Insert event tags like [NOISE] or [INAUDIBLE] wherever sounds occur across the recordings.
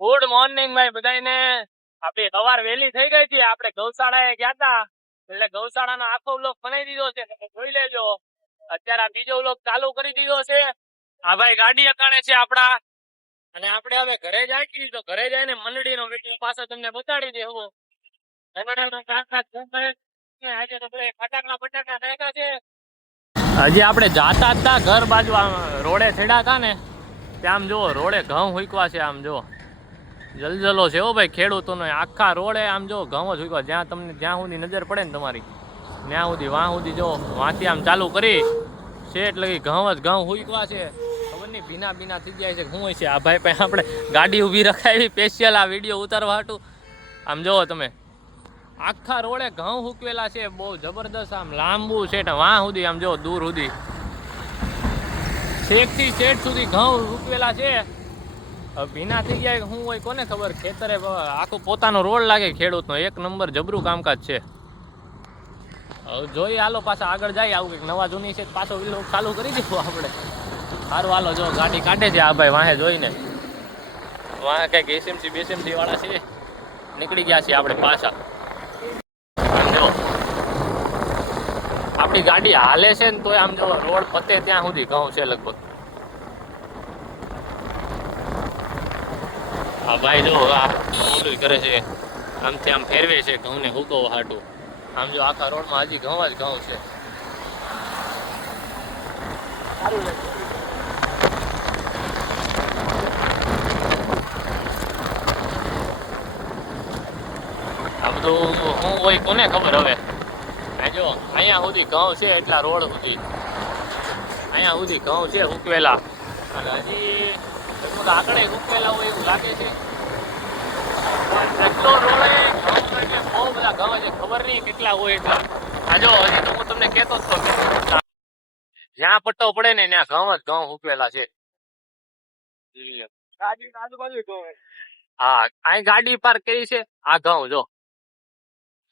Good morning ભાઈ. બધાને આપણી સવાર વહેલી થઈ ગઈ છે. આપણે ગૌશાળાએ ગયા હતા એટલે ગૌશાળાનો આખો વ્લોગ બનાવી દીધો છે. જોઈ લેજો. અત્યારે આ બીજો વ્લોગ ચાલુ કરી દીધો છે. આ ભાઈ ગાડી અકાણે છે આપડા અને આપણે હવે ઘરે જાય તો ઘરે જઈને મંડળીનો વીડિયો પાછો તમને બતાડી દેવો હજી આપણે જાતા હતા ઘર બાજુ. રોડે છેડા હતા ને. ત્યાં આમ રોડે ઘઉં હુકવા છે આમ જુઓ. જલજલો છે હો ભાઈ, ખેડૂતોનો આખા રોડે આમ જો ઘઉં હુંકવા જ્યાં તમને જ્યાં સુધી નજર પડે ને તમારી, ત્યાં સુધી, વાં સુધી જો વાંચી આમ ચાલુ કરી, શેઠ લગી ઘઉં જ ઘઉં સુકવા છે. ખબર નહીં, ભીના ભીના થઈ જાય છે શું છે. આ ભાઈ પાસે આપણે ગાડી ઊભી રખાવી સ્પેશિયલ આ વીડિયો ઉતારવા હતું આમ જુઓ તમે. આખા રોડે ઘઉં હુકવેલા છે, બહુ જબરદસ્ત, આમ લાંબુ છે ને વાં સુધી, આમ જો દૂર સુધી. શેઠથી છેક સુધી ઘઉં હુકવેલા છે. ભીના થઈ ગયા શું હોય કોને ખબર? ખેતરે આખો પોતાનો રોડ લાગે ખેડૂતનો. એક નંબર જબરું કામકાજ છે. જોઈએ હાલો પાછા આગળ જાય, આવું કંઈક નવા જૂની છે, પાછો વિલો ચાલુ કરી દીધું આપણે. સારું, હાલો, જો ગાડી કાઢે છે આ ભાઈ વાહે જોઈને. વાહે કંઈક એસએમસી બેસએમસી વાળા છે. નીકળી ગયા છીએ આપણે પાછા. આપણી ગાડી હાલે છે ને તોય આમ જો રોડ પતે ત્યાં સુધી ઘઉં છે લગભગ. હા ભાઈ જો આ ઓલું કરે છે. આમથી આમ ફેરવે છે ઘઉંને હુકો હાટું. આમ જો આખા રોડમાં હજી ઘઉં જ ઘઉં છે. આ બધું શું હોય કોને ખબર હવે? આ જો અહીંયા સુધી ઘઉં છે એટલા રોડ સુધી. અહીંયા સુધી ઘઉં છે હુકવેલા. અને હજી લગભગ આગળ હુકવેલા હોય એવું લાગે છે. એટલો રોડ ઘઉં એટલે બહુ બધા ઘઉં છે. ખબર નહીં કેટલા હોય એટલા. આ જો હજી તો હું તમને કહેતો જ હતો જ્યાં પટ્ટો પડે ને ત્યાં ઘઉં જ ઘઉં ઉકેલા છે. હા અહીં ગાડી પાર્ક કરી છે? આ ઘઉં જો.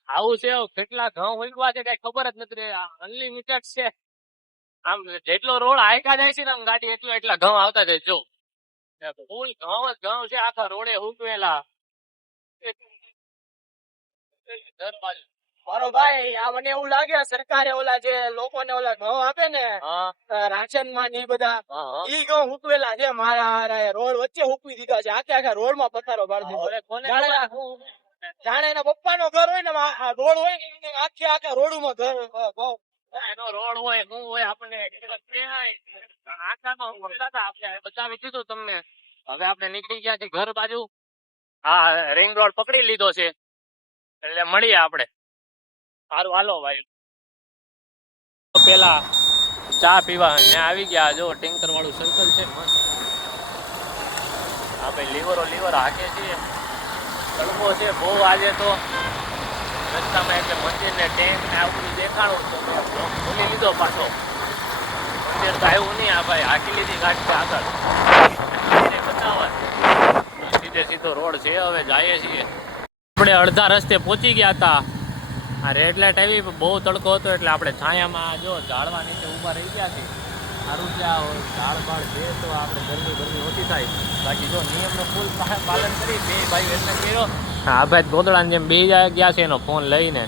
આવું છે કેટલા ઘઉં હોઈવા છે કઈ ખબર જ નથી. અનલિમિટેડ છે. આમ જેટલો રોડ હાઈકા જાય છે ને આમ ગાડી એટલો એટલા ઘઉં આવતા જાય જો. ફૂલ ઘઉં જ ઘઉં છે આખા રોડે હુકવેલા મારો ભાઈ આ મને એવું લાગે સરકારે ઓલા જે લોકોને ઓલા ઘઉં આપે ને રાશનમાં ને બધા. ઈ ઘઉં હુકવેલા છે મારા રોડ વચ્ચે હુકવી દીધા છે આખે આખા રોડમાં પથારો કોને જાણે એના પપ્પા નો ઘર હોય ને રોડ હોય ને આખે આખા રોડમાં ઘર ઘઉં. નીકળી ગયા છે ઘર બાજુ. હા રિંગ રોડ પકડી લીધો છે. એટલે મળીએ આપણે. સારું, હાલો ભાઈ. પેલા ચા પીવા ને આવી ગયા. જો ટેન્કર વાળું સર્કલ છે. મસ્ત. હા, ભાઈ, લીવરો, લીવર હાકે છે. તડકો છે, બહુ આજે તો. રસ્તામાં એટલે મંદિર ને ટેન્ક ને આવું બધું દેખાણું તો ખોલી લીધો પાછો. મંદિર તો આવ્યું નહીં, આ ભાઈ હાકી લીધી ગાડી આગળ. સીધે સીધો રોડ છે, હવે જઈએ છીએ. આપણે અડધા રસ્તે પહોંચી ગયા હતા. આ રેડ લાઇટ આવી, બહુ તડકો હતો એટલે આપણે છાયામાં જો ઝાડવા નીચે ઊભા રહી ગયા છીએ. સારું છે આ ઝાડ બાળ છે તો આપણે ગરમી ગરમી ઓછી થાય. બાકી જો નિયમનું ફૂલ પાલન કરી બે ભાઈ એટલે કર્યો હા ભાઈ ગોદડાની જેમ બે ગયા છે એનો ફોન લઈને.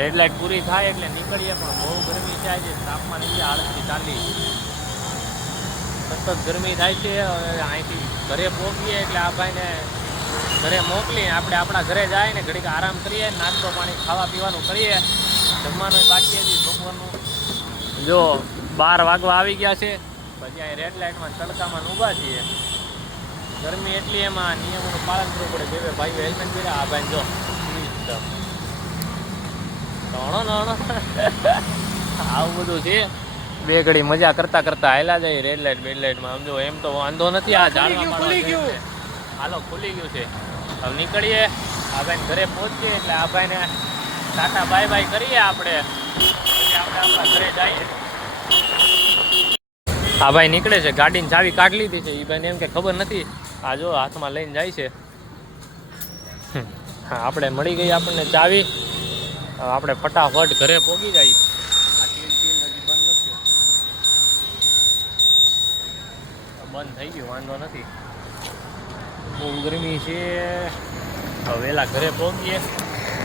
રેડ લાઇટ પૂરી થાય એટલે નીકળીએ પણ બહુ ગરમી થાય છે તાપમાન છે આડત્રીસ ચાલીસ. સતત ગરમી થાય છે અહીંથી ઘરે પહોંચીએ એટલે આ ભાઈને ઘરે મોકલીએ. આપણે આપણા ઘરે જાય ને ઘડીક આરામ કરીએ નાસ્તો પાણી ખાવા પીવાનું કરીએ. જમવાનું બાકી હજી બપોરનું જો બાર વાગવા આવી ગયા છે. પછી અહીં રેડ લાઇટમાં તડકામાં ઊભા છીએ. ગરમી એટલી એમાં નિયમોનું પાલન કરવું પડે. બે ભાઈઓ હેલ્મેટ પહેર્યા. આ ભાઈ જો ધણો નાણો આવું બધું છે. બે ઘડી મજા કરતા કરતા હાલ્યા જાય રેડ લાઇટ બેડ લાઇટમાં સમજો એમ તો વાંધો નથી. આ ઝાડવા ખુલી ગયું, હાલો ખુલી ગયું છે. હવે નીકળીએ. આ ભાઈ ઘરે પહોંચીએ એટલે આ ભાઈને ટાટા બાય બાય કરીએ આપણે. આપણે આપણા ઘરે જઈએ. આ ભાઈ નીકળે છે, ગાડીની ચાવી કાઢી લીધી છે એ ભાઈને એમ કે ખબર નથી. આ જો હાથમાં લઈને જાય છે. હા, આપણે મળી ગઈ આપણને ચાવી. આપણે ફટાફટ ઘરે પહોંચી હજી બંધ થઈ ગયું, વાંધો નથી. બહુ ગરમી છે. વહેલા ઘરે પહોંચીએ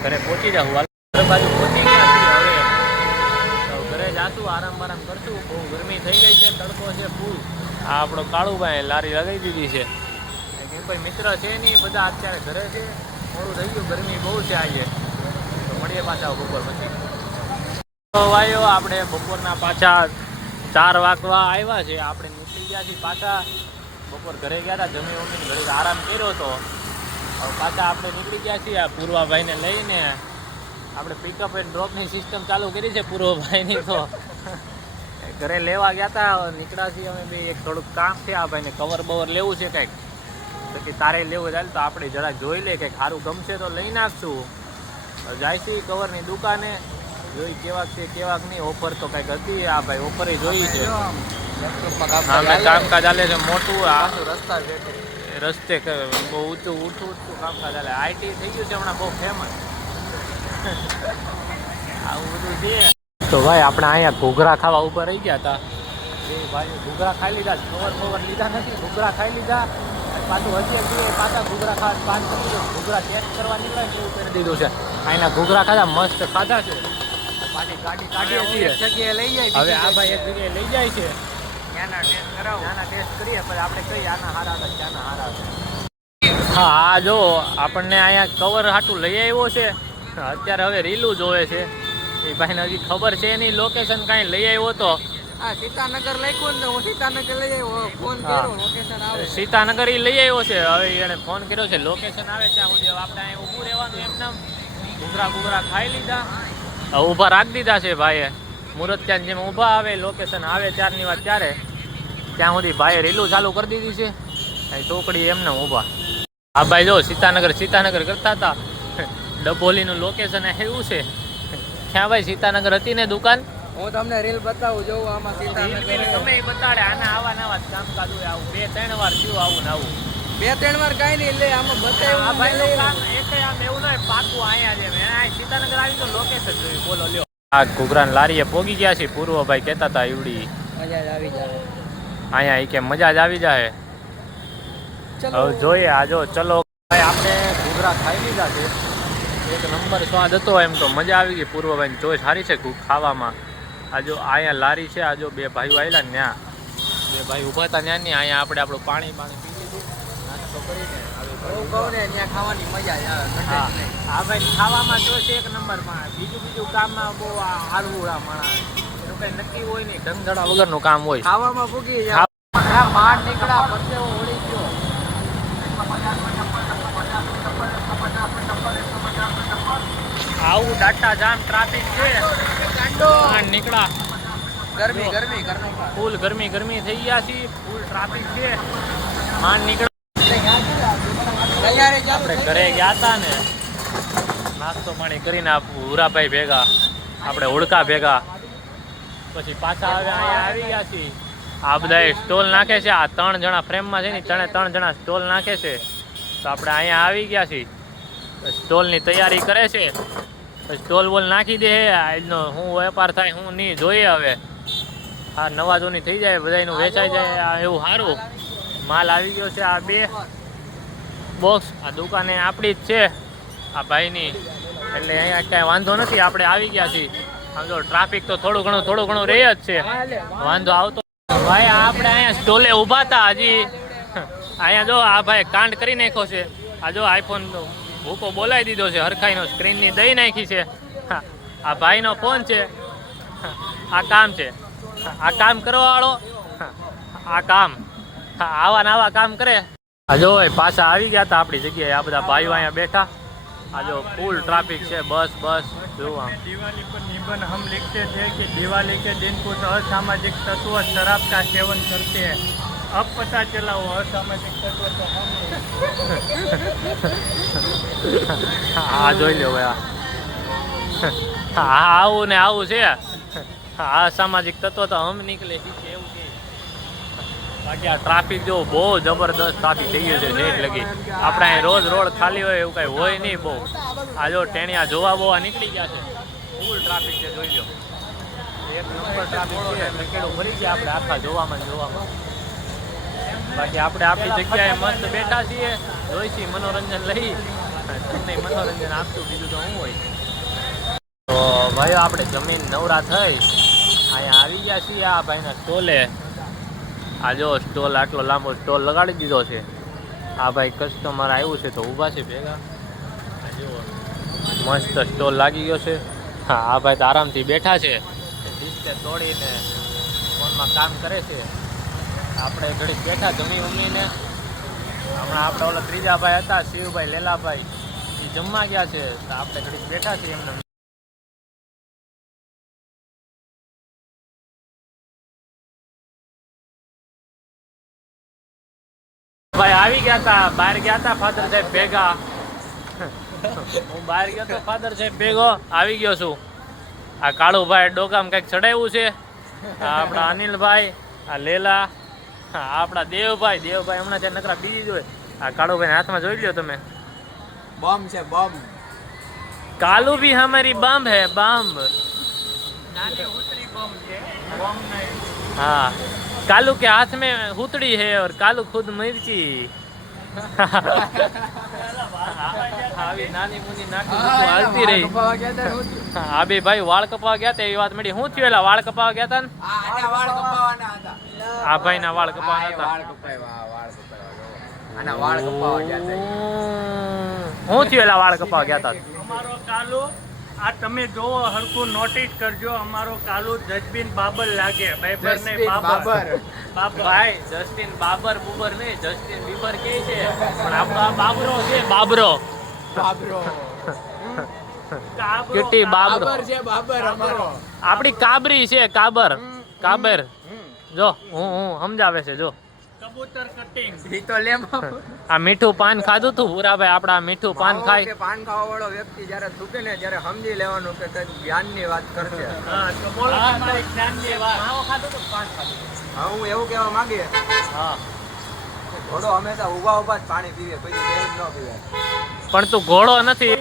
ઘરે પહોંચી જાઉં. બાજુ પહોંચી ગયા જાશું આરામ આરામ કરશું બહુ ગરમી થઈ ગઈ છે, તડકો છે ફૂલ આ આપણો કાળુભાઈ લારી લગાવી દીધી છે. કેમ કોઈ મિત્ર છે નહીં, બધા અત્યારે ઘરે છે. મોડું થઈ ગયું, ગરમી બહુ છે આજે. તો મળીએ પાછા બપોર પછી. તો વાયો, આપણે બપોરના પાછા ચાર વાગવા આવ્યા છે. આપણે નીકળી ગયા છીએ પાછા. બપોર ઘરે ગયા હતા, જમી ઉમીને ઘરે આરામ કર્યો હતો પાછા આપણે નીકળી ગયા છીએ આ પૂર્વાભાઈને લઈને. આપણે પિકઅપ એન્ડ ડ્રોપની સિસ્ટમ ચાલુ કરી છે પૂર્વભાઈની તો. ઘરે લેવા ગયા હતા નીકળ્યા છીએ અમે બી એક થોડુંક કામ છે આ ભાઈને કવર બવર લેવું છે કંઈક. પછી તારે લેવું ચાલે તો આપણે જરાક જોઈ લે કંઈક સારું ગમશે તો લઈ નાખશું. જાય જાયસી કવરની દુકાને જોઈ કેવાક છે કેવાક નહીં ઓફર તો કંઈક હતી આ ભાઈ ઓફરે જોઈ છે. કામકાજ ચાલે છે મોટું આ રસ્તા છે. રસ્તે બહુ ઊંચું ઊંચું ઊંચું કામકાજ ચાલે આઈટી થઈ ગયું છે હમણાં બહુ ફેમસ આવું બધું છે તો ભાઈ આપણે અહીંયા ઘોઘરા ખાવા ઉપર રહી ગયા હતા. એ ભાઈ ઘોઘરા ખાઈ લીધા ખબર ખબર લીધા નથી ઘોઘરા ખાઈ લીધા. પાછું હજી હજી પાછા ઘોઘરા ખાવા પાંચ કરી દો ઘોઘરા ચેક કરવા નીકળે એવું કરી દીધું છે. અહીંના ઘોઘરા ખાધા મસ્ત ખાધા છે. પાછી ગાડી કાઢીએ છીએ. જગ્યાએ લઈ જાય હવે આ ભાઈ એક જગ્યાએ લઈ જાય છે. ત્યાંના ટેસ્ટ કરાવો. ત્યાંના ટેસ્ટ કરીએ પછી આપણે કહીએ આના હારા હતા ત્યાંના હારા હતા. હા આ જો આપણને અહીંયા કવર હાટું લઈ આવ્યો છે. અત્યારે હવે રીલું જોવે છે. એ ભાઈને હજી ખબર છે નહીં લોકેશન કાંઈ લઈ આવ્યો તો. હા સીતાનગર લખ્યું ને હું સીતાનગર લઈ આવ્યો. ફોન કર્યો લોકેશન આવે. સીતાનગર એ લઈ આવ્યો છે. હવે એણે ફોન કર્યો છે લોકેશન આવે ત્યાં સુધી આપણે અહીંયા ઊભું રહેવાનું એમ. નામ ઘૂઘરા ઘૂઘરા ખાઈ લીધા. ઊભા રાખી દીધા છે ભાઈએ. મુહૂર્ત ત્યાં જેમ ઊભા આવે લોકેશન આવે ત્યારની વાત ત્યારે. ત્યાં સુધી ભાઈએ રીલું ચાલુ કરી દીધી છે. અહીં ચોકડી એમને ઊભા. આ ભાઈ જો સીતાનગર સીતાનગર કરતા હતા. ડબોલીનું લોકેશન એવું છે? ક્યાં ભાઈ? સીતાનગર હતી ને દુકાન? હું તમને રીલ બતાવું જોઉં આમાં સીતાનગર તમે એ બતાડે આના આવા નવા કામ કાજુ આવું. બે ત્રણ વાર થયું આવું ને આવું. બે ત્રણ વાર કઈ નહીં લે આમાં બતાવ્યું ભાઈનું કામ એક આમ એવું નહીં, પાકું અહીંયા છે. મેં આ સીતાનગર આવી તો લોકેશન જોયું. બોલો લ્યો. આ ઘુઘરાન લારીએ પોગી ગયા છે પૂર્વભાઈ કહેતા હતા ઈવડી મજા જ આવી જાય. અહીંયા ઈ કે મજા જ આવી જાય. હવે જોઈએ આ જો ચલો. ભાઈ આપણે ઘૂઘરા ખાઈ લીધા છે. એક નંબર સ્વાદ હતો એમ તો મજા આવી ગઈ. પૂર્વભાઈની ચોઈસ સારી છે ખાવામાં. આ જો અહીંયા લારી છે આ જો બે ભાઈઓ આવેલા ને ત્યાં. બે ભાઈ ઊભા હતા ત્યાં નહીં અહીંયા આપણે આપણું પાણી પાણી પી લીધું. નાસ્તો કરીને ને ખાવાની મજા હા. ભાઈ ખાવામાં તો છે એક નંબરમાં બીજું બીજું કામમાં બહુ આ માણસ. એનું કઈ નક્કી હોય નહીં. ધંધડા વગરનું કામ હોય. ખાવામાં ભૂગી જાય. આ નીકળ્યા પરસેવો ઓળી ગયો આવું ડાટા જામ ટ્રાફિક છે. નીકળા. ગરમી ગરમી ફૂલ ગરમી ગરમી થઈ ગયા છે ફૂલ ટ્રાફિક છે. માંડ નીકળા. આપણે ઘરે ગયા હતા ને. નાસ્તો પાણી કરીને હુરાભાઈ ભેગા. આપણે ઉડકા ભેગા. પછી પાછા હવે અહીંયા આવી ગયા છીએ. આ બધા સ્ટોલ નાખે છે. આ ત્રણ જણા ફ્રેમમાં છે ને ત્રણે ત્રણ જણા સ્ટોલ નાખે છે. તો આપણે અહીંયા આવી ગયા છીએ. સ્ટોલની તૈયારી કરે છે. સ્ટોલ બોલ નાખી દે આજનો શું વેપાર થાય હું નહીં જોઈએ હવે. આ નવા જૂની થઈ જાય બધાયનું વેચાઈ જાય આ એવું સારું. માલ આવી ગયો. છે આ બે બોક્સ આ દુકાને આપણી જ છે. આ ભાઈની. એટલે અહીંયા કાંઈ વાંધો નથી આપણે આવી ગયા છીએ. આમ જો ટ્રાફિક તો થોડું ઘણું થોડું ઘણું રહે જ છે. વાંધો આવતો ભાઈ આપણે અહીંયા સ્ટોલે ઊભા હતા હજી. અહીંયા જો આ ભાઈ કાંડ કરી નાખ્યો છે. આ જો આઈફોન ભૂકો બોલાવી દીધો છે હરખાઈનો સ્ક્રીનની દઈ નાખી છે હા, આ ભાઈનો ફોન છે આ કામ છે આ કામ કરવા વાળો આ કામ હા, આવા ને આવા કામ કરે આ જો એ પાછા આવી ગયા હતા આપણી જગ્યાએ આ બધા ભાઈઓ અહીંયા બેઠા આ જો ફૂલ ટ્રાફિક છે બસ બસ જો આમ दिवाली पर निबंध हम लिखते थे कि दिवाली के दिन कुछ असामाजिक तत्व शराब का सेवन करते हैं अब पता चला वो असामाजिक तत्व तो हम આ જોઈ લો ભાઈ હા આવું ને આવું છે. આ સામાજિક તત્વ તો હમ નીકળે બાકી આ ટ્રાફિક જો બહુ જબરદસ્ત ટ્રાફિક થઈ ગયું છે જેટ લગી. આપણે અહીં રોજ રોડ ખાલી હોય એવું કઈ હોય નહીં બહુ. આ જો ટેણિયા જોવા બોવા નીકળી ગયા છે. ફૂલ ટ્રાફિક છે, જોઈ લો એક નંબર ટ્રાફિક છે ગયા આપણે આખા જોવામાં જોવામાં. બાકી આપણે આપણી જગ્યાએ મસ્ત બેઠા છીએ જોઈશી મનોરંજન લઈ. તમને મનોરંજન આપતું, બીજું તો હું હોય. તો ભાઈ આપણે જમીન નવરા થઈ, અહીંયા આવી ગયા છીએ આ ભાઈના સ્ટોલે. આ જો સ્ટોલ, આટલો લાંબો સ્ટોલ લગાડી દીધો છે. આ ભાઈ કસ્ટમર આવ્યું છે તો ઊભા છે ભેગા. મસ્ત સ્ટોલ લાગી ગયો છે. હા, આ ભાઈ તો આરામથી બેઠા છે. ડિસ્કે તોડીને ફોનમાં કામ કરે છે. આપણે ઘડીક બેઠા જમી ઉમીને. હમણાં આપણે ઓલા ત્રીજા ભાઈ હતા, શિવભાઈ, લેલાભાઈ. જમવા ગયા છે તો આપણે ઘડીક બેઠા છીએ એમને ભાઈ આવી ગયા હતા બહાર ગયા હતા ફાધર સાહેબ ભેગા. હું બહાર ગયો તો ફાધર સાહેબ ભેગો આવી ગયો છું. આ કાળુભાઈ ડોકામ કંઈક ચડાવ્યું છે. આપણા અનિલભાઈ, આ લેલા આપણા દેવભાઈ. દેવભાઈ હમણાં ત્યાં નકરા બીજી જોઈ આ કાળુભાઈ હાથમાં જોઈ લ્યો તમે. બોમ્બ છે બોમ્બ કાલુ भी हमारी बम है बम નાની ઉતરી બોમ્બ છે બોમ્બ નહીં हाँ कालू के हाथ में हुतड़ी है और कालू खुद मिर्ची આવી નાની મુની નાખી બધું હાલતી રહી હા બે ભાઈ વાળ કપાવા ગયા તા એવી વાત મળી હું થયું એલા વાળ કપાવા ગયા તા ને વાળ કપાવાના હતા આ ભાઈ ના વાળ કપાવા હતા હતા હું થયું એલા વાળ કપાવા ગયા તા? અમારો કાલુ આ તમે જોવો હરખું નોટિસ કરજો અમારો કાલુ જજબીન બાબર લાગે. બાબર ને જસબીન બાબર. ભાઈ જસ્ટિન બાબર બુબર નહીં જસ્ટિન બીબર કે છે. પણ આપણો આ બાબરો છે બાબરો. બાબરો. કાબરો, કેટલી બાબર. છે બાબર અમારો. આપણી કાબરી છે કાબર. કાબર. જો હું હું સમજાવે છે જો. કબૂતર કટિંગ ઈ તો લેમાં [LAUGHS] આ મીઠું પાન ખાધું તું ભૂરાભાઈ આપડા મીઠું પાન ખાય. પાન ખાવા વાળો વ્યક્તિ જ્યારે થૂકે ને ત્યારે સમજી લેવાનું કે કંઈક જ્ઞાનની વાત કરશે. હા તો બોલો તમારી જ્ઞાનની વાત. માવો ખાધું તું પાન ખાધું? હા. હું એવું કહેવા માંગીએ. હા. ઘોડો હંમેશા ઊભા ઊભા જ પાણી પીવે પછી બેન ન પીવે પણ તું ઘોડો નથી.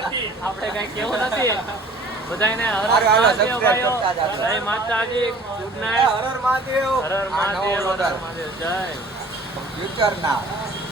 નથી? આપણે કઈ કેવું નથી? બધાને હર. જય માતાજી ગુડ નાઇટ હર હર મહાદેવ. હર હર મહાદેવ હર મહાદેવ. જય. ફ્યુચર ના